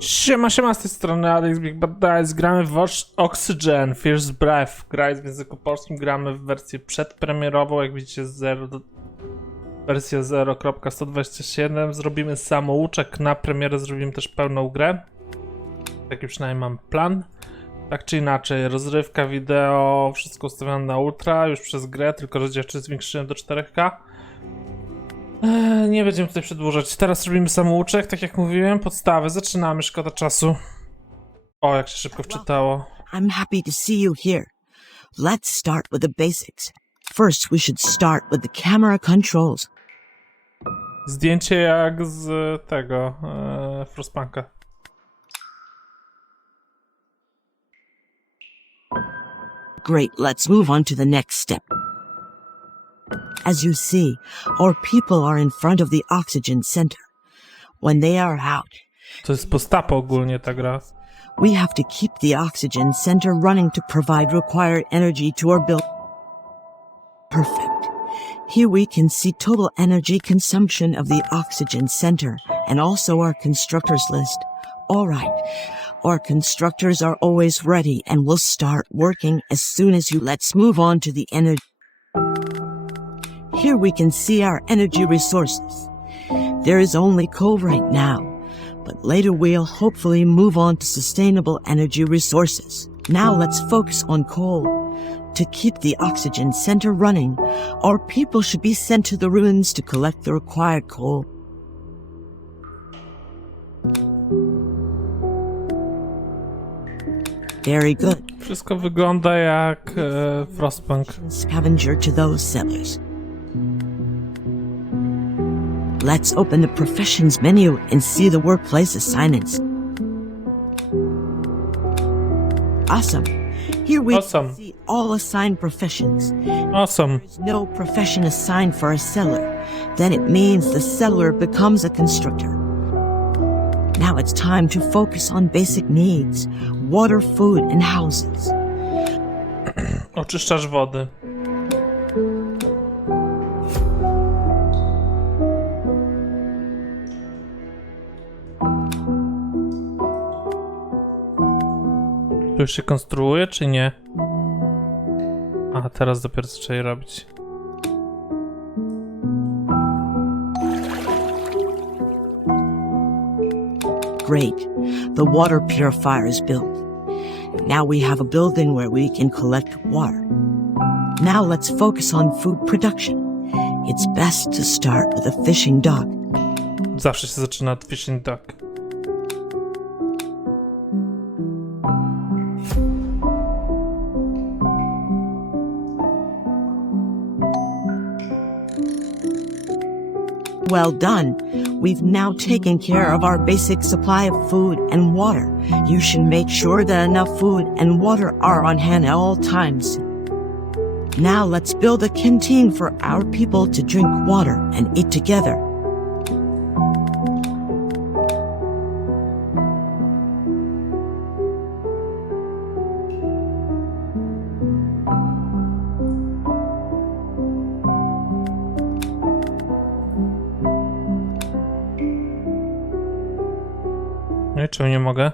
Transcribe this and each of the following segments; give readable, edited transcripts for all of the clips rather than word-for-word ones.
Siema, z tej strony Alex Big Bad Dice. Gramy w Oxygen, First Breath. Grając w języku polskim, gramy w wersję przedpremierową, jak widzicie wersja 0.127. Zrobimy samouczek, na premierę zrobimy też pełną grę. Taki przynajmniej mam plan. Tak czy inaczej, rozrywka, wideo, wszystko ustawione na ultra, już przez grę, tylko rozdzielczość zwiększyłem do 4K. Nie będziemy tutaj przedłużać. Teraz robimy samouczek, tak jak mówiłem, podstawy. Zaczynamy, szkoda czasu. O, jak się szybko wczytało. I'm happy to see you here. Let's start with the basics. First, we should start with the camera controls. Zdjęcie jak z tego, Frostpunka. Great, let's move on to the next step. As you see, our people are in front of the oxygen center. When they are out, To jest postapo ogólnie ta gra. we have to keep the oxygen center running to provide required energy to our build. Perfect. Here we can see total energy consumption of the oxygen center and also our constructors list. All right. Our constructors are always ready and will start working as soon as you. Let's move on to the energy. Here we can see our energy resources. There is only coal right now, but later we'll hopefully move on to sustainable energy resources. Now let's focus on coal. To keep the oxygen center running, our people should be sent to the ruins to collect the required coal. Very good. Wszystko wygląda jak Frostpunk. Scavenger to those sellers. Let's open the professions menu and see the workplace assignments. Awesome. Here we Awesome. can see all assigned professions. Awesome. There's no profession assigned for a seller. Then it means the seller becomes a constructor. Now it's time to focus on basic needs: water, food, and houses. Oczyszczasz wody. Tu już się konstruuje, czy nie? A teraz dopiero zaczęli robić. Great. The water purifier is built. Now we have a building where we can collect water. Now let's focus on food production. It's best to start with a fishing dock. Zawsze się zaczyna od fishing dock. Well done. We've now taken care of our basic supply of food and water. You should make sure that enough food and water are on hand at all times. Now let's build a canteen for our people to drink water and eat together. No i czemu nie mogę?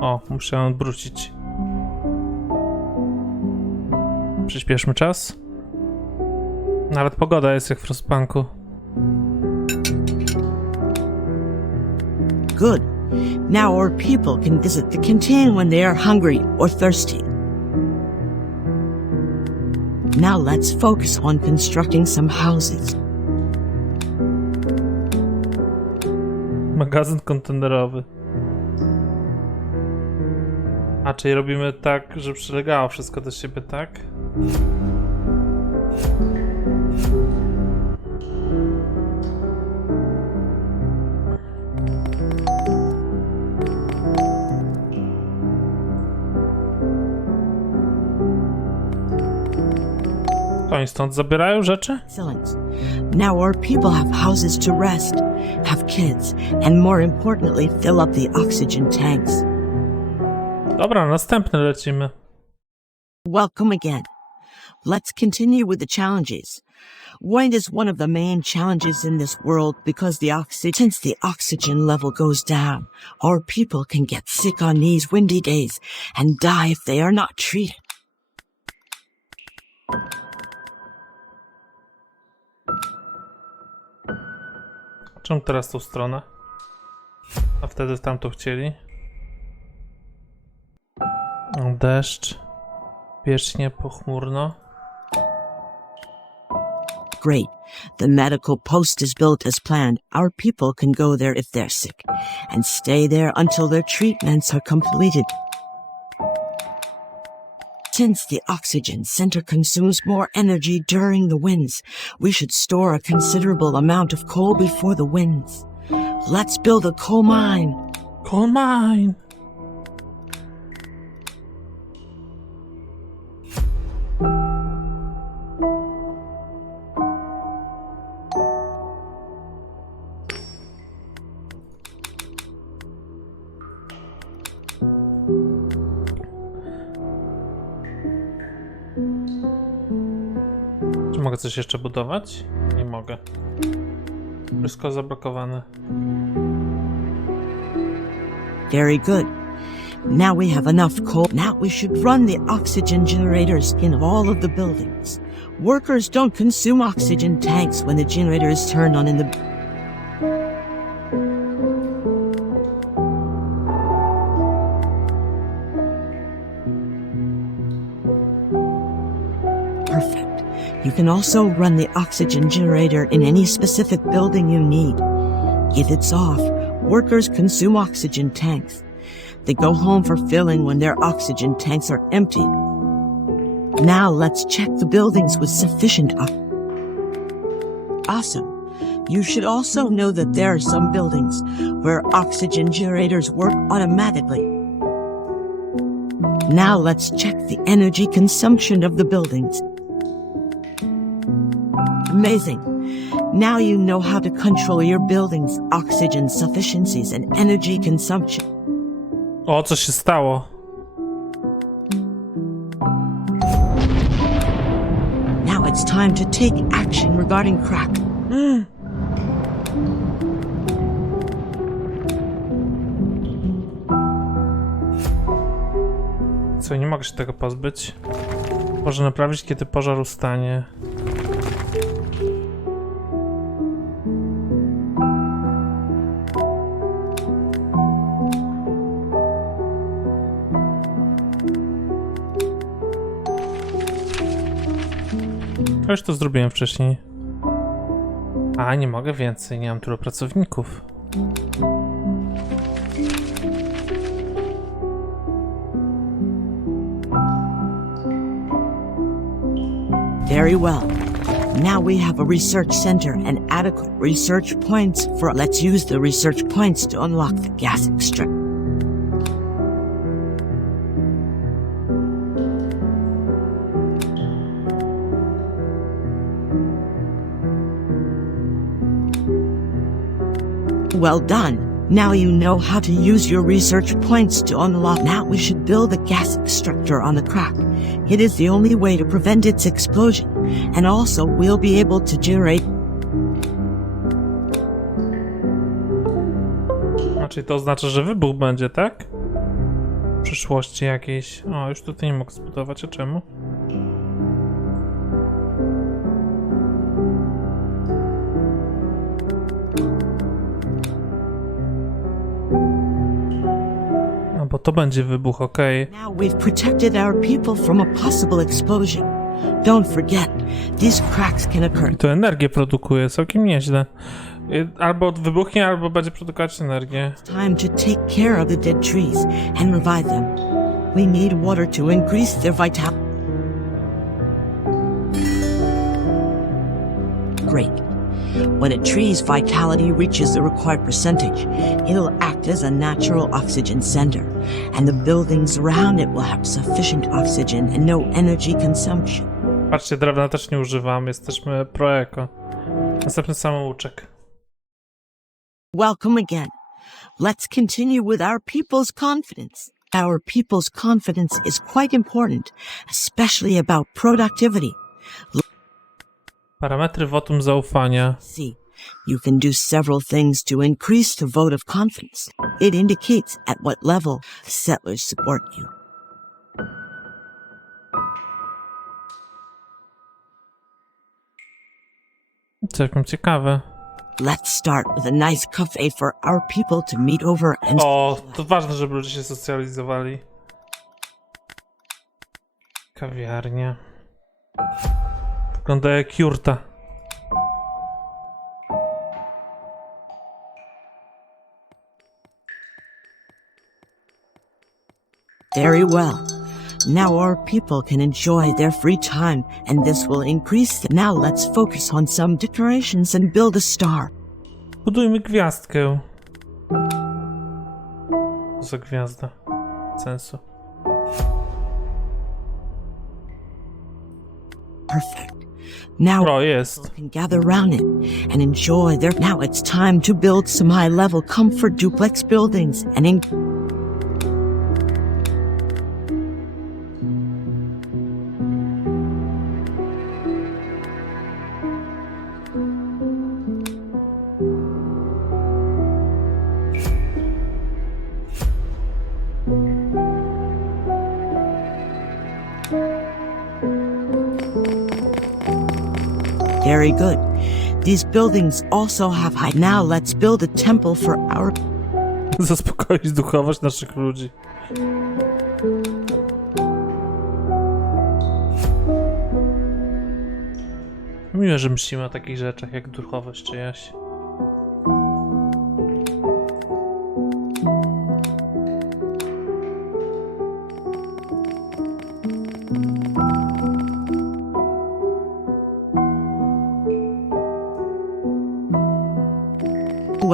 O, muszę odwrócić. Przyspieszmy czas. Nawet pogoda jest jak w Frostpunku. Good. Now our people can visit the canteen when they are hungry or thirsty. Now let's focus on constructing some houses. Magazyn kontenerowy. A, czyli robimy tak, że przylegało wszystko do siebie, tak? To oni stąd zabierają rzeczy? Excellent. Now our people have houses to rest, have kids, and more importantly, fill up the oxygen tanks. Dobra, następny lecimy. Welcome again. Let's continue with the challenges. Wind is one of the main challenges in this world because since the oxygen level goes down, our people can get sick on these windy days and die if they are not treated. Czemu teraz tą stronę? A wtedy w tamtą chcieli? Deszcz. Wiecznie pochmurno. Great. The medical post is built as planned. Our people can go there if they're sick and stay there until their treatments are completed. Since the oxygen center consumes more energy during the winds, we should store a considerable amount of coal before the winds. Let's build a coal mine. Coal mine! Czy mogę coś jeszcze budować? Nie mogę. Wszystko zablokowane. Very good. Now we have enough coal. Now we should run the oxygen generators in all of the buildings. Workers don't consume oxygen tanks when the generator is turned on in the... Perfect. You can also run the oxygen generator in any specific building you need. If it's off, workers consume oxygen tanks. They go home for filling when their oxygen tanks are empty. Now let's check the buildings with sufficient Awesome. You should also know that there are some buildings where oxygen generators work automatically. Now let's check the energy consumption of the buildings. Amazing. Now you know how to control your building's oxygen sufficiencies and energy consumption. O, co się stało? Now it's time to take action regarding crack. Co, nie mogę się tego pozbyć? Może naprawić, kiedy pożar ustanie. Ja już to zrobiłem wcześniej. A, nie mogę więcej, nie mam tylu pracowników. Very well. Now we have a research center and adequate research points for... Let's use the research points to unlock the gas extract. Well done. Now you know how to use your research points to unlock. Now we should build a gas extractor on the crack. It is the only way to prevent its explosion, and also we'll be able to generate... Czyli to oznacza, że wybuch będzie, tak? W przyszłości jakiejś. O, już tutaj nie mogę zbudować, a czemu? Bo to będzie wybuch, okej. Now we've protected our people from a possible explosion. Don't forget, these cracks can occur. I to energię produkuje, całkiem nieźle. Albo wybuchnie, albo będzie produkować energię. It's time to take care of the dead trees and revive them. We need water to increase their vitality. Great. When a tree's vitality reaches the required percentage, it'll act as a natural oxygen center, and the buildings around it will have sufficient oxygen and no energy consumption. Patrzcie, drewna też nie używam, jesteśmy pro-eko. Następny samouczek. Welcome again. Let's continue with our people's confidence. Our people's confidence is quite important, especially about productivity. Parametry wotum zaufania. See, you can do several things to increase the vote of confidence. It indicates at what level settlers support you. Całkiem ciekawe. Let's start with a nice cafe for our people to meet over and... O, to ważne, żeby ludzie się socjalizowali. Kawiarnia. Wygląda jak jurta. Very well. Now our people can enjoy their free time, and this will increase. Now let's focus on some decorations and build a star. Budujmy gwiazdkę. Co za gwiazda? Sensu. Perfect. Now O, jest. people can gather around it and enjoy their... Now it's time to build some high-level comfort duplex buildings and Very good. These buildings also have high... Now let's build a temple for our... Zaspokoić duchowość naszych ludzi. Miłe, że myślimy o takich rzeczach jak duchowość czyjaś.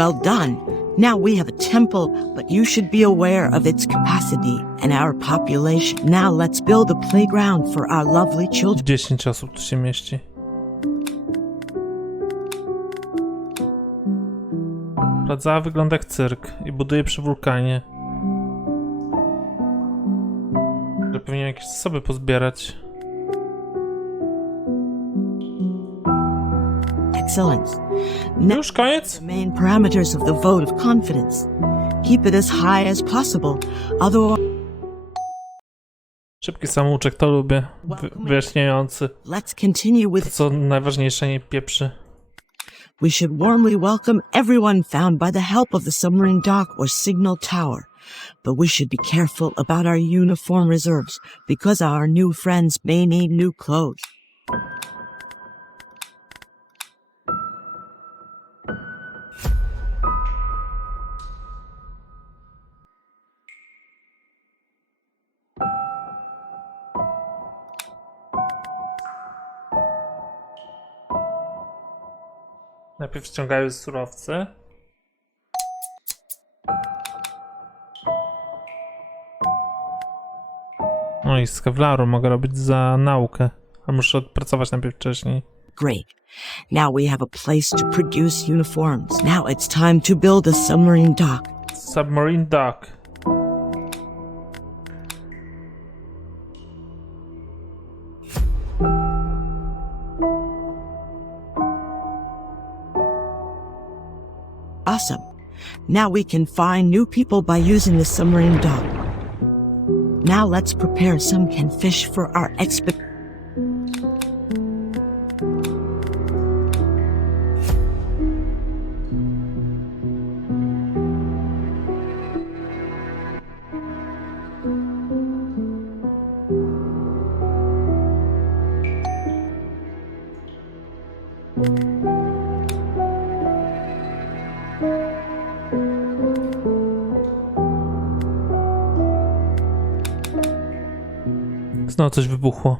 Well done. Now we have a temple, but you should be aware of its capacity and our population. Now let's build a playground for our lovely children. 10 osób tu się mieści. Plaza wygląda jak cyrk i buduje przy wulkanie. Że powinien jakieś zasoby pozbierać. Excellent. Już koniec? The main parameters of the vote of confidence. Keep it as high as possible, otherwise... Szybki samouczek, to lubię. Wyjaśniający. Let's continue with... To, co najważniejsze, nie pieprzy. We should warmly welcome everyone found by the help of the submarine dock or signal tower. But we should be careful about our uniform reserves, because our new friends may need new clothes. Najpierw ściągają surowce. No i z kevlaru mogę robić za naukę. A muszę odpracować najpierw wcześniej. Great. Now we have a place to produce uniforms. Now it's time to build a submarine dock. Submarine dock. Awesome. Now we can find new people by using the submarine dock. Now let's prepare some canned fish for our expedition. Znowu coś wybuchło.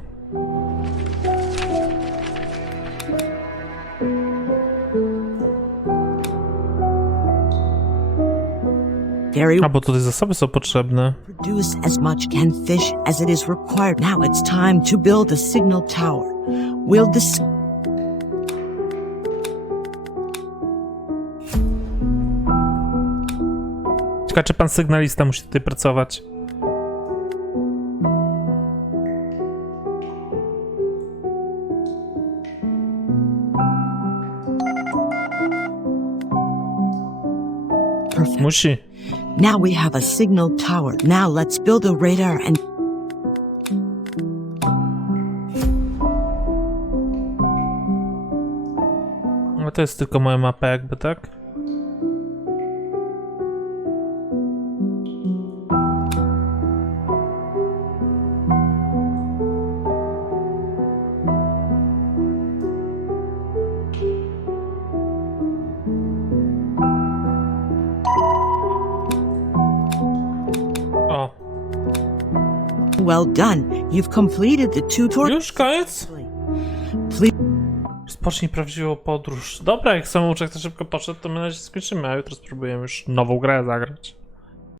A bo tutaj zasoby są potrzebne. Produce as much canned fish as it is required. Now it's time to build a signal tower. We'll Ciekawe, czy pan sygnalista musi tutaj pracować. Musi. Now we have a signal tower. Now let's build a radar and... No to jest tylko moja mapa jakby, tak? O, Well done. You've completed the tutorial. już koniec? Please Rozpocznij prawdziwą podróż. Dobra, jak Samouczek to szybko poszedł, to my na razie skończymy, a jutro spróbujemy już nową grę zagrać.